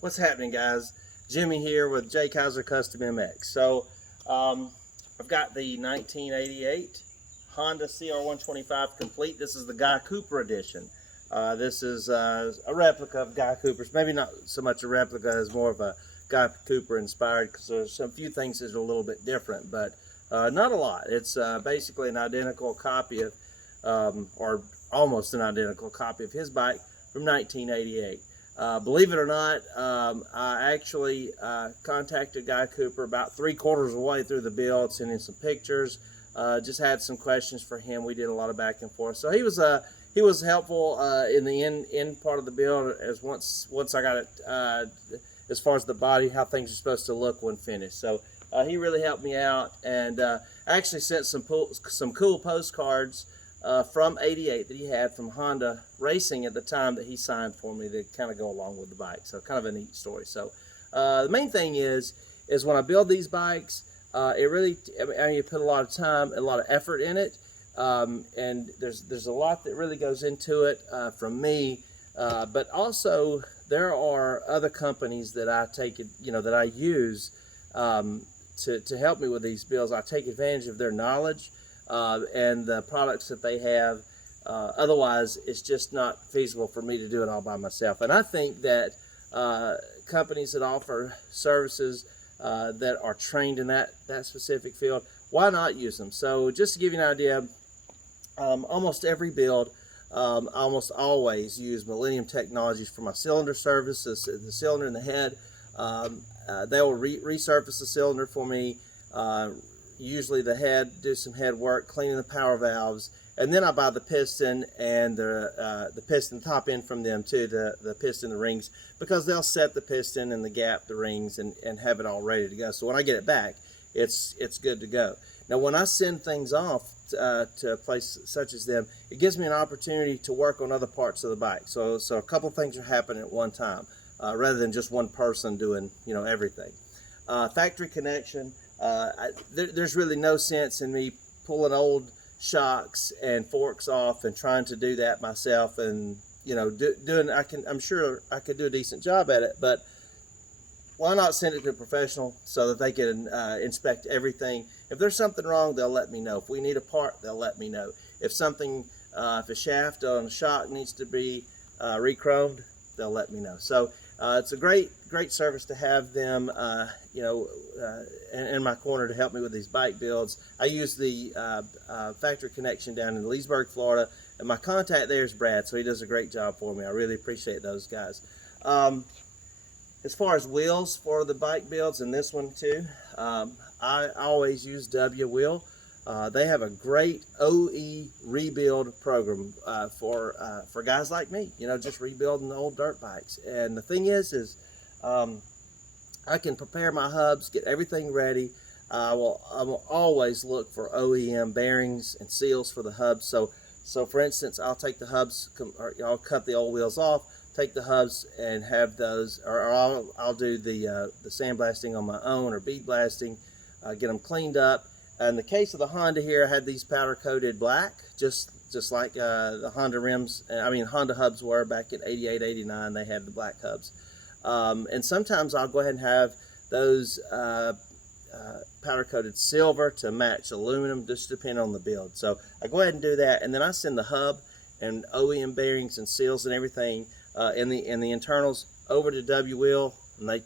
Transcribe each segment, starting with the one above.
What's happening, guys? Jimmy here with J Kaiser Custom MX. I've got the 1988 Honda CR125 complete. This is the Guy Cooper edition. This is a replica of Guy Cooper's. Maybe not so much a replica as more of a Guy Cooper inspired, because there's some few things that are a little bit different, but not a lot. It's basically an identical copy of, or almost an identical copy of his bike from 1988. Believe it or not, I actually contacted Guy Cooper about 3/4 of the way through the build, sending some pictures. Just had some questions for him. We did a lot of back and forth. So he was helpful in the end part of the build, as once I got it as far as the body, how things are supposed to look when finished. So he really helped me out, and I actually sent some cool postcards from '88 that he had from Honda Racing at the time that he signed for me, to kind of go along with the bike. So kind of a neat story. So the main thing is when I build these bikes, it really, I mean, you put a lot of time and a lot of effort in it, and there's a lot that really goes into it from me, but also there are other companies that I take it, that I use to help me with these builds. I take advantage of their knowledge and the products that they have. Otherwise, it's just not feasible for me to do it all by myself. And I think that companies that offer services that are trained in that specific field, why not use them? So just to give you an idea, almost every build, I almost always use Millennium Technologies for my cylinder service, the cylinder in the head. They will resurface the cylinder for me. Usually the head, do some head work, cleaning the power valves, and then I buy the piston and the piston top end from them too, the piston, the rings, because they'll set the piston and the gap, the rings, and have it all ready to go. So when I get it back, it's good to go. Now when I send things off to a place such as them, it gives me an opportunity to work on other parts of the bike. So a couple things are happening at one time, rather than just one person doing everything. Factory connection. There's really no sense in me pulling old shocks and forks off and trying to do that myself, and I'm sure I could do a decent job at it, but why not send it to a professional so that they can inspect everything? If there's something wrong, they'll let me know. If we need a part, they'll let me know. If a shaft on a shock needs to be re-chromed, they'll let me know. So it's a great service to have them, in my corner to help me with these bike builds. I use the factory connection down in Leesburg, Florida, and my contact there is Brad, so he does a great job for me. I really appreciate those guys. As far as wheels for the bike builds, and this one too, I always use W Wheel. They have a great OE rebuild program for guys like me, just rebuilding old dirt bikes. And the thing is I can prepare my hubs, get everything ready. I will always look for OEM bearings and seals for the hubs. So for instance, I'll take the hubs, or I'll cut the old wheels off, take the hubs and have those, or I'll do the sandblasting on my own, or bead blasting, get them cleaned up. In the case of the Honda here, I had these powder coated black, just like the Honda rims, Honda hubs were back in '88, '89. They had the black hubs. And sometimes I'll go ahead and have those powder coated silver to match aluminum, just depending on the build. So I go ahead and do that, and then I send the hub and OEM bearings and seals and everything in the internals over to W Wheel, and they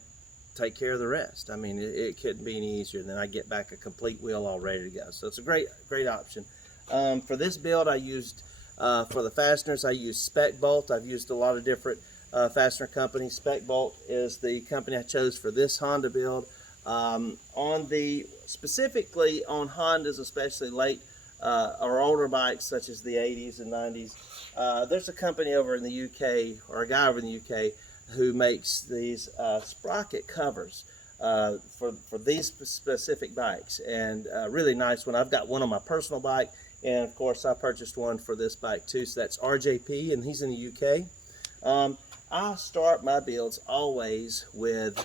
take care of the rest. I mean, it couldn't be any easier. Then I get back a complete wheel all ready to go. So it's a great option. For this build, I used for the fasteners, I used Spec Bolt. I've used a lot of different fastener companies. Spec Bolt is the company I chose for this Honda build. Specifically on Hondas, especially late or older bikes such as the 80s and 90s, there's a company over in the UK, or a guy over in the UK, who makes these sprocket covers for these specific bikes, and really nice one. I've got one on my personal bike, and of course I purchased one for this bike too. So that's RJP, and he's in the UK. I start my builds always with,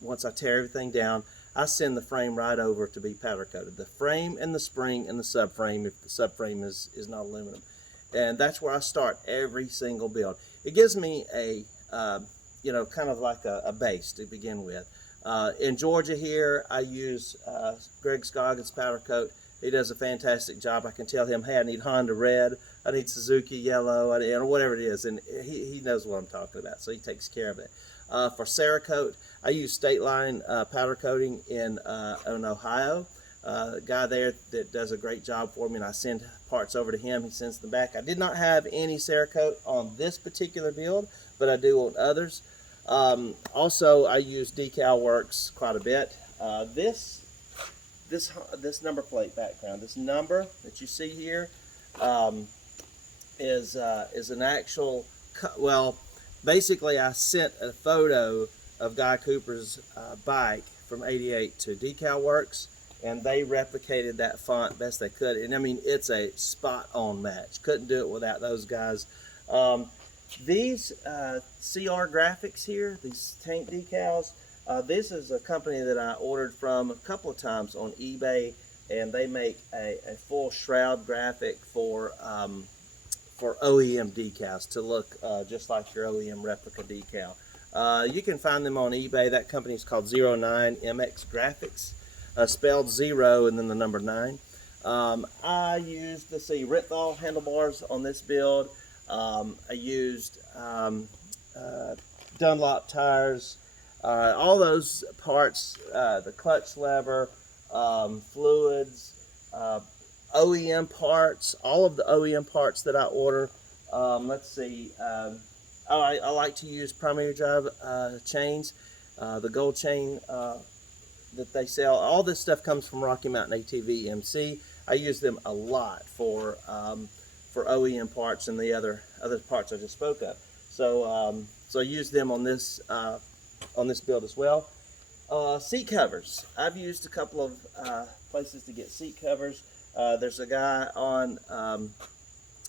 once I tear everything down, I send the frame right over to be powder coated. The frame and the spring and the subframe, if the subframe is not aluminum. And that's where I start every single build. It gives me a you know, kind of like a base to begin with. In Georgia here, I use Greg Scoggins powder coat. He does a fantastic job. I can tell him, hey, I need Honda red, I need Suzuki yellow, or whatever it is, and he knows what I'm talking about, so he takes care of it. For Cerakote, I use State Line powder coating in Ohio. A guy there that does a great job for me, and I send parts over to him. He sends them back. I did not have any Cerakote on this particular build, but I do on others. Also, I use Decal Works quite a bit. This number plate background, this number that you see here, is an actual, well, basically I sent a photo of Guy Cooper's bike from '88 to Decal Works, and they replicated that font best they could. And I mean, it's a spot-on match. Couldn't do it without those guys. These CR graphics here, these tank decals, this is a company that I ordered from a couple of times on eBay, and they make a full shroud graphic for OEM decals to look just like your OEM replica decal. You can find them on eBay. That company is called 09MX Graphics, spelled 0 and then the number 9. I used, let's see, Ritval handlebars on this build. I used Dunlop tires, all those parts, the clutch lever, fluids, OEM parts, all of the OEM parts that I order. Let's see, I like to use primary drive chains, the gold chain that they sell. All this stuff comes from Rocky Mountain ATV MC. I use them a lot for OEM parts and the other parts I just spoke of. So I use them on this build as well. Seat covers. I've used a couple of places to get seat covers. There's a guy on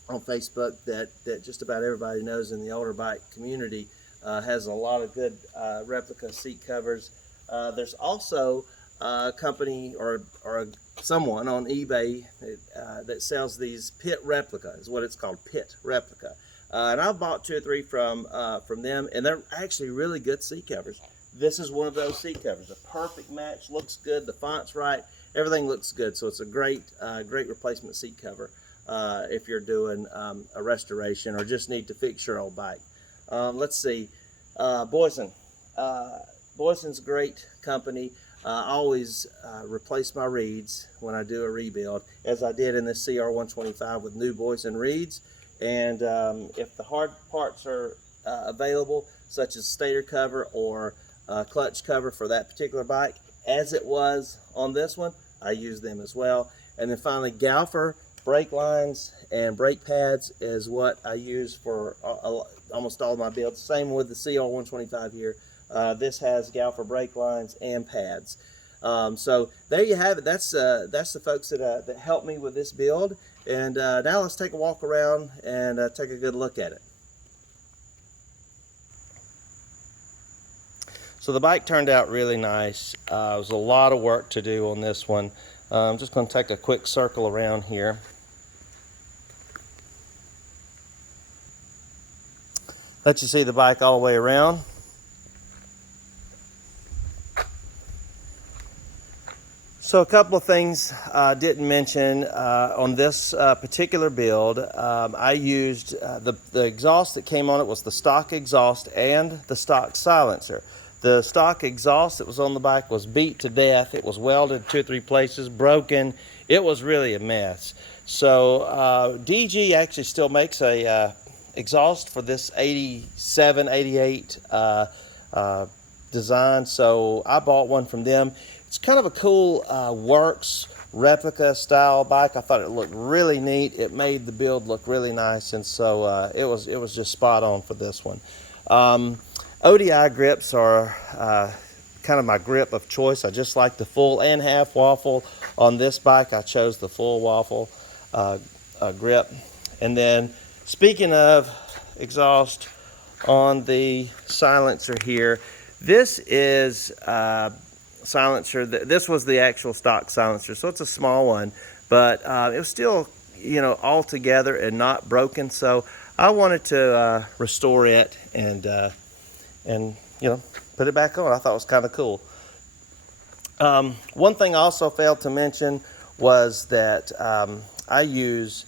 Facebook that just about everybody knows in the older bike community, has a lot of good replica seat covers. There's also a company or someone on eBay that sells these pit replica, is what it's called, pit replica. And I've bought 2 or 3 from them, and they're actually really good seat covers. This is one of those seat covers, a perfect match, looks good, the font's right, everything looks good. So it's a great replacement seat cover if you're doing a restoration or just need to fix your old bike. Let's see, Boysen. Boysen's a great company. I always replace my reeds when I do a rebuild, as I did in this CR125 with new Boysen reeds. And if the hard parts are available, such as stator cover or clutch cover for that particular bike, as it was on this one, I use them as well. And then finally, Galfer brake lines and brake pads is what I use for almost all of my builds. Same with the CR125 here. This has Galfer brake lines and pads. So there you have it. That's the folks that helped me with this build. And now let's take a walk around and take a good look at it. So the bike turned out really nice. It was a lot of work to do on this one. I'm just going to take a quick circle around here. Let you see the bike all the way around. So a couple of things I didn't mention on this particular build. I used the exhaust that came on it was the stock exhaust and the stock silencer. The stock exhaust that was on the bike was beat to death. It was welded 2 or 3 places, broken. It was really a mess. So DG actually still makes a exhaust for this 87, 88 design. So I bought one from them. It's kind of a cool works replica style bike. I thought it looked really neat. It made the build look really nice, and so it was just spot on for this one. ODI grips are kind of my grip of choice. I just like the full and half waffle. On this bike, I chose the full waffle grip. And then, speaking of exhaust, on the silencer here, this is silencer. This was the actual stock silencer, so it's a small one, but it was still, you know, all together and not broken. So I wanted to restore it and you know, put it back on. I thought it was kind of cool. One thing I also failed to mention was that I use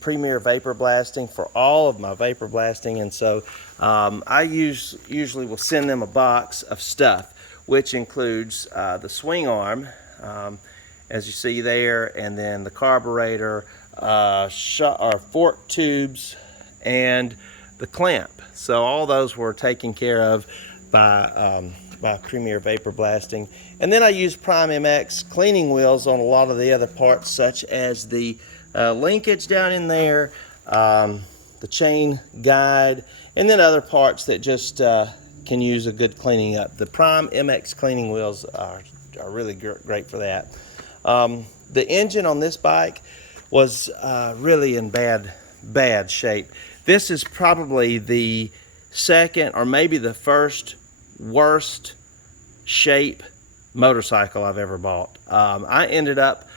Premier vapor blasting for all of my vapor blasting, and so I usually will send them a box of stuff, which includes the swing arm, as you see there, and then the carburetor, fork tubes, and the clamp. So all those were taken care of by Premier vapor blasting. And then I use Prime MX cleaning wheels on a lot of the other parts, such as the linkage down in there, the chain guide, and then other parts that just can use a good cleaning up. The Prime MX cleaning wheels are really great for that. The engine on this bike was really in bad shape. This is probably the second or maybe the first worst shape motorcycle I've ever bought. I ended up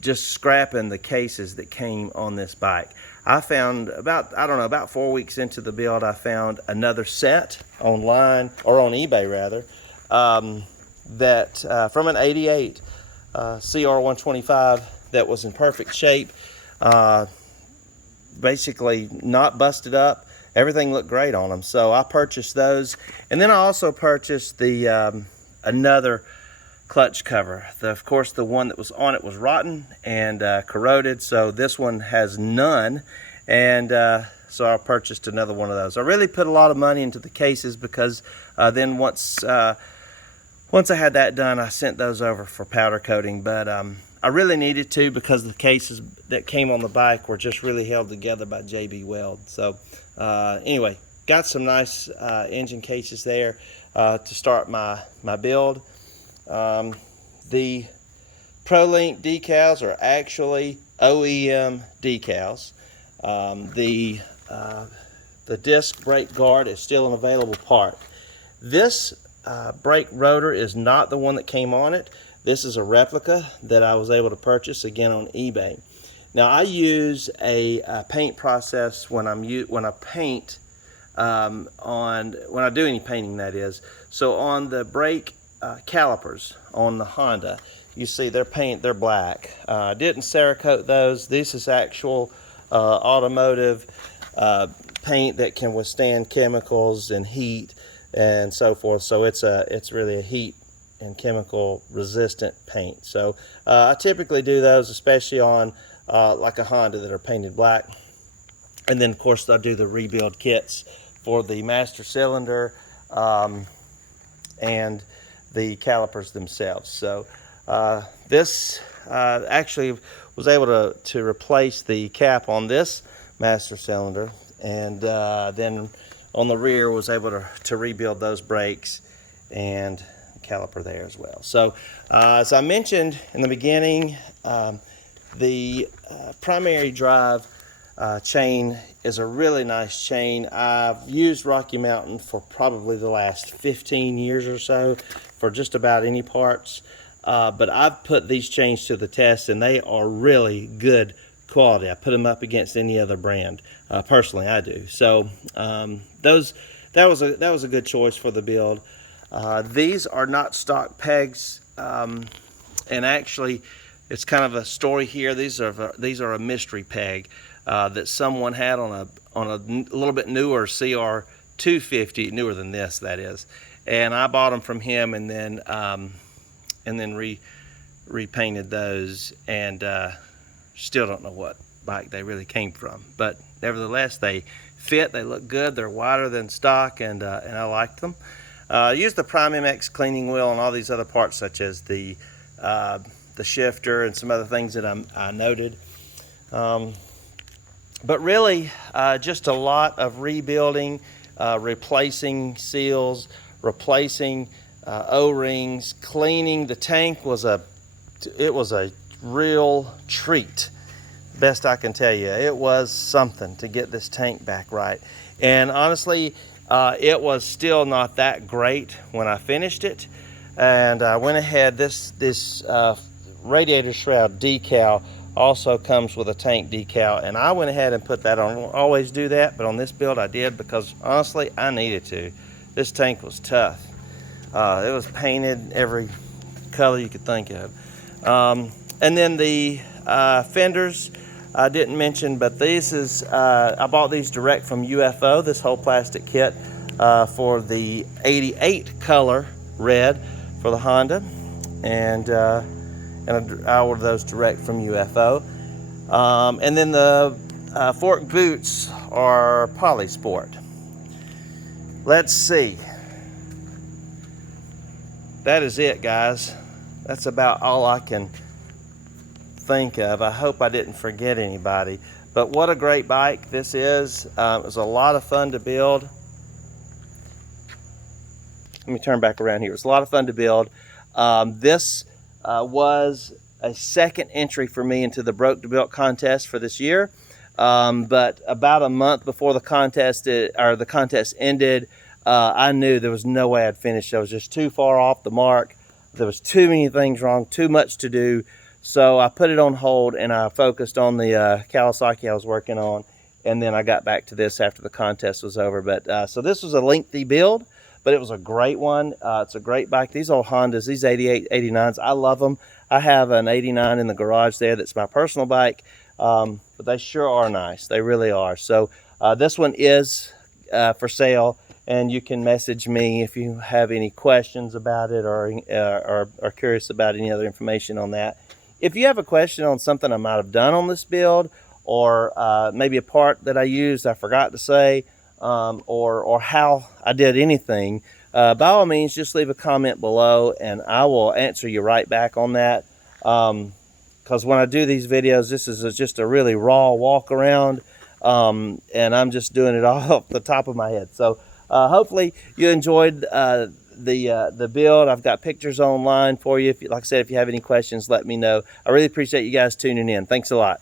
just scrapping the cases that came on this bike. I found about 4 weeks into the build, I found another set online, or on eBay rather, that from an 88 CR125 that was in perfect shape, basically not busted up. Everything looked great on them, so I purchased those. And then I also purchased the another clutch cover. Of course, the one that was on it was rotten and corroded, so this one has none. And so I purchased another one of those. I really put a lot of money into the cases because then once I had that done, I sent those over for powder coating. But I really needed to, because the cases that came on the bike were just really held together by JB Weld. So anyway, got some nice engine cases there to start my build. The ProLink decals are actually OEM decals. The disc brake guard is still an available part. This brake rotor is not the one that came on it. This is a replica that I was able to purchase again on eBay. Now I use a paint process when I paint when I do any painting, that is. So on the brake calipers on the Honda, you see they're black. I didn't Cerakote those. This is actual automotive paint that can withstand chemicals and heat and so forth. So it's really a heat and chemical resistant paint. So I typically do those, especially on like a Honda that are painted black. And then of course I do the rebuild kits for the master cylinder and the calipers themselves. So this actually was able to replace the cap on this master cylinder, and then on the rear was able to rebuild those brakes and caliper there as well. So as I mentioned in the beginning, the primary drive chain is a really nice chain. I've used Rocky Mountain for probably the last 15 years or so for just about any parts, but I've put these chains to the test and they are really good quality. I put them up against any other brand. Personally, I do. So that was a good choice for the build. These are not stock pegs, and actually it's kind of a story here. These are a mystery peg that someone had on a little bit newer CR250, newer than this, that is. And I bought them from him, and then repainted those, and still don't know what bike they really came from. But nevertheless, they fit. They look good. They're wider than stock, and I liked them. Use the Prime MX cleaning wheel on all these other parts, such as the shifter and some other things that I noted. But really, just a lot of rebuilding, replacing seals, replacing O-rings, cleaning. The tank was a real treat, best I can tell you. It was something to get this tank back right. And honestly, it was still not that great when I finished it. And I went ahead, this radiator shroud decal also comes with a tank decal, and I went ahead and put that on. I don't always do that, but on this build I did because honestly I needed to. This tank was tough. It was painted every color you could think of. And then the fenders I didn't mention, but this is I bought these direct from UFO, this whole plastic kit for the 88 color red for the Honda, and I ordered those direct from UFO. And then the fork boots are Polysport. Let's see. That is it, guys. That's about all I can think of. I hope I didn't forget anybody. But what a great bike this is. It was a lot of fun to build. Let me turn back around here. It was a lot of fun to build. This was a second entry for me into the Broke to Built contest for this year. But about a month before the contest ended, I knew there was no way I'd finish. I was just too far off the mark. There was too many things wrong, too much to do. So I put it on hold and I focused on the Kawasaki I was working on. And then I got back to this after the contest was over. But so this was a lengthy build, but it was a great one. It's a great bike. These old Hondas, these 88, 89s, I love them. I have an 89 in the garage there that's my personal bike. But they sure are nice. They really are. So this one is for sale, and you can message me if you have any questions about it or are curious about any other information on that. If you have a question on something I might have done on this build, or maybe a part that I used I forgot to say, or how I did anything, by all means just leave a comment below and I will answer you right back on that. Because when I do these videos, this is just a really raw walk around, and I'm just doing it all off the top of my head. So hopefully you enjoyed the build. I've got pictures online for you. Like I said, if you have any questions, let me know. I really appreciate you guys tuning in. Thanks a lot.